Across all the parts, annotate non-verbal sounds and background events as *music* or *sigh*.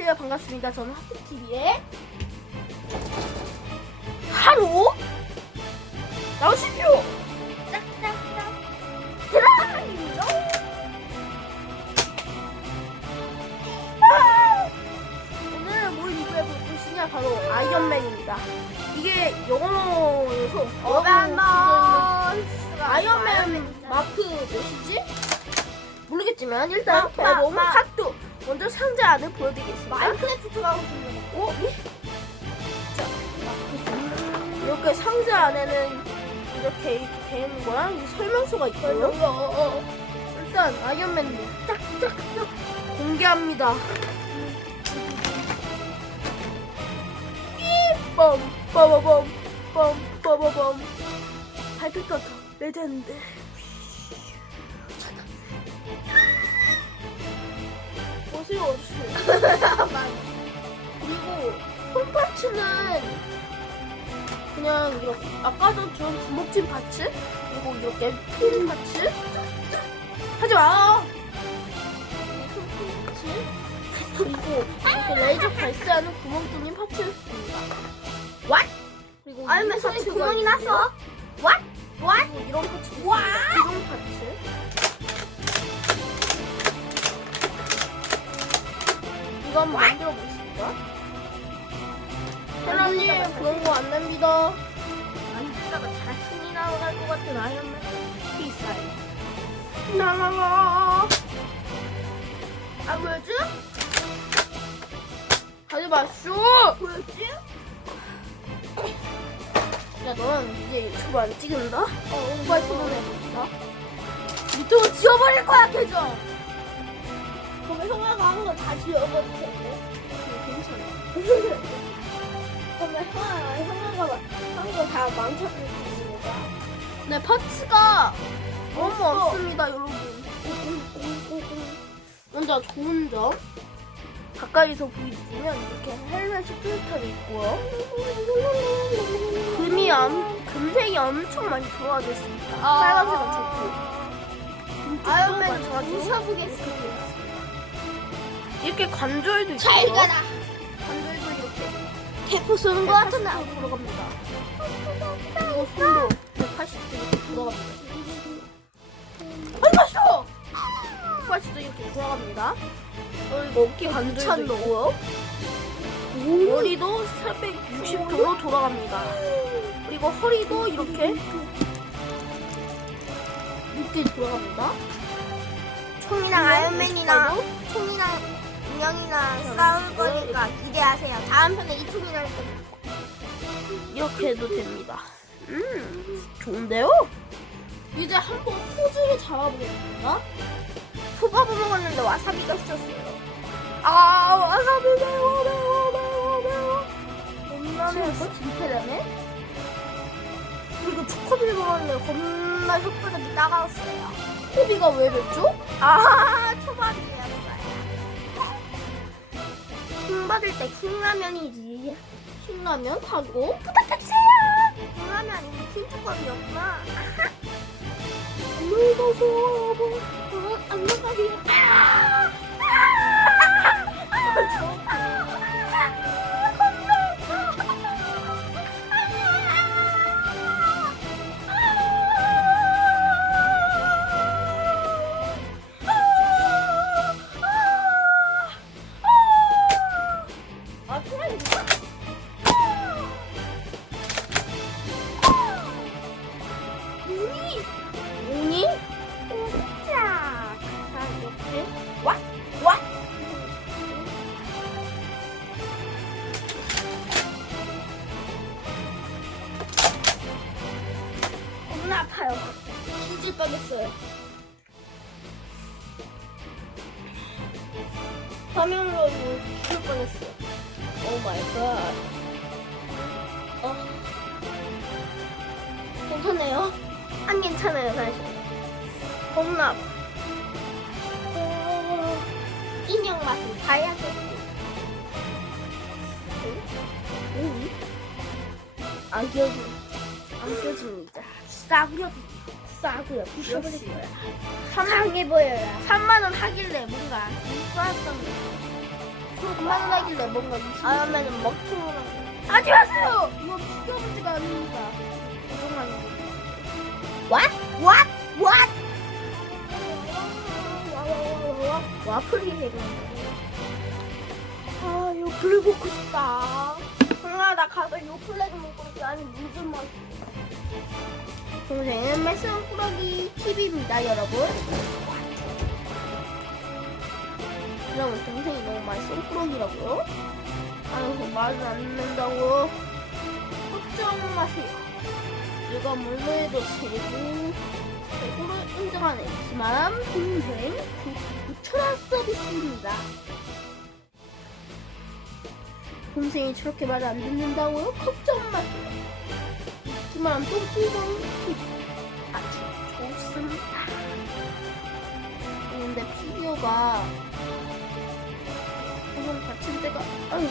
안녕하세요. 반갑습니다. 저는 하트TV의 하루 나오십시오. 짝짝짝 드라입니다. 아! 오늘 뭘 입어야 볼 것이냐 바로 아이언맨입니다. 이게 영어에서 아이언맨 마크 몇이지? 모르겠지만 일단 마- 핫도 먼저 상자 안을 보여드리겠습니다. 마인크래프트가 하고 싶은 어? 이렇게 상자 안에는 이렇게 이렇게 되는 거랑 이 설명서가 있고요. 거. 일단 아이언맨 짝짝짝 공개합니다. 빰 빠바밤 빰 빠바밤 발톱 레전드 보세요 어르신 그리고 손파츠는 그냥 이렇게 아까도 준 주먹진 파츠 그리고 이렇게 핀 파츠 하지 마. 손파츠 그리고 이렇게 레이저 발사하는 구멍 뚫린 파츠입니다. What? 그리고 이 손에 파츠가 구멍이 있고요. 났어. What? What? 그리고 이런 파츠 있습니다. 와! 이런 파츠. 이거 한번 만들어 보겠습니다. 하나님 그런 거안 납니다. 만지다가 자신이 나갈 것 같은 아이언맨. 비싸요. 나나나. 아 뭐였지? 하지 마쇼. 뭐였지? 야, 너는 이제 유튜브 안 찍는다? 어, 빨리 손해본다. 유튜브 지워버릴 거야, 계정. 그럼 형아가 *laughs* 한 거 다 지워버릴 텐데. 괜찮아. 그러면 형아가 형아가 한 거 다 망쳐버릴 테니까. 네, 파츠가 너무 없어. 없습니다, 여러분. 먼저 좋은 점. 가까이서 보여주면 이렇게 헬멧이 뚜렷하게 있고요. 금이 엄, 금색이 엄청 많이 있습니다. 빨간색은 좋고. 아이언맨 좋아지고. 부셔보겠습니다. 이렇게 관절도 있고. 잘 가라. 관절도 이렇게 대포 쏘는 거 같은 나. 180도 돌아갑니다. 그리고 손도 180도 이렇게 돌아갑니다. 아니 마셔! 180도 이렇게 돌아갑니다. 그리고 어깨 관절도 미쳤노. 있고요. 머리도 460도로 돌아갑니다. 그리고 허리도 이렇게 이렇게 돌아갑니다. 총이랑 아이언맨이랑 총이랑 인형이랑 싸울 거니까 기대하세요. 다음 편에 이 총이 나올 겁니다. 이렇게 해도 됩니다. 음, 좋은데요? 이제 한번 포즈를 잡아보겠습니다. 초밥을 먹었는데 와사비가 있었어요. 아, 와사비 매워, 매워, 매워, 매워. 겁나네. 뭐 김태라네? 그리고 초코비를 먹었는데 겁나 혓바닥이 따가웠어요. 코비가 왜 맵죠? 아, 초밥이 받을 때 킹라면이지. 신라면 하고 부탁해주세요. 킹라면 아니고 킹뚜껑이었구나. 여러분. 어, 안 나가게. 눈이 오니? 자, 자, 이렇게. 와, 와. 겁나 아파요. 뒤질 뻔했어요. 화면으로 죽을 뻔했어요. 오 마이 갓. 안 괜찮아요, 사실. 겁나. 인형 맛은 봐야겠고. 오니? 안 껴져. 안 껴집니다. 싸구려. 싸구려. 부셔버릴 거야. 상해 보여요. 3만원 하길래 뭔가 좋았던 한마디 하길래 뭔가 아이언맨은 먹통으로. 하지 마세요! 이거 비교 문제가 아닙니다. 죄송합니다. What? What? What? 와플이 되고 아, 블루 먹고 싶다. 형아 나 가서 요플레 좀 먹고 싶어. 아니 물좀 마시. 동생은 말썽꾸러기 TV입니다, 여러분. 여러분, 동생이 너무 말썽꾸러기라고요? 아유, 말을 안 듣는다고. 걱정 마세요. 뭘로 해도 최고, 최고를 인정하는 기만한 동생 구천원 서비스입니다. 동생이 저렇게 말을 안 듣는다고요? 걱정 마세요. 기만한 똥구멍 아주 좋습니다. 근데 피규어가 조금 받칠 때가 아유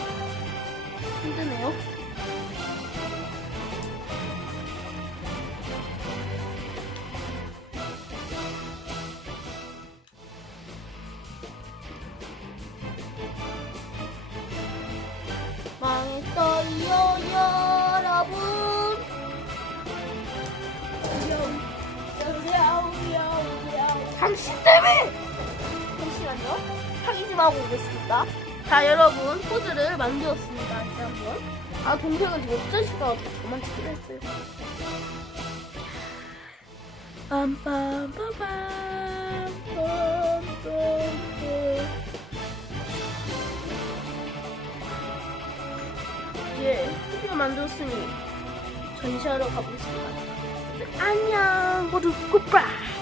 힘드네요. 당신 때문에! 잠시만요. 좀 하고 오겠습니다. 자, 여러분, 포즈를 만들었습니다. 다시 한 번. 아, 동생은 지금 그만 찍기로 했어요. 빰빰빰빰. 빰빰빰빰. 예, 드디어 만들었으니 전시하러 가보겠습니다. 안녕, 모두 굿바이.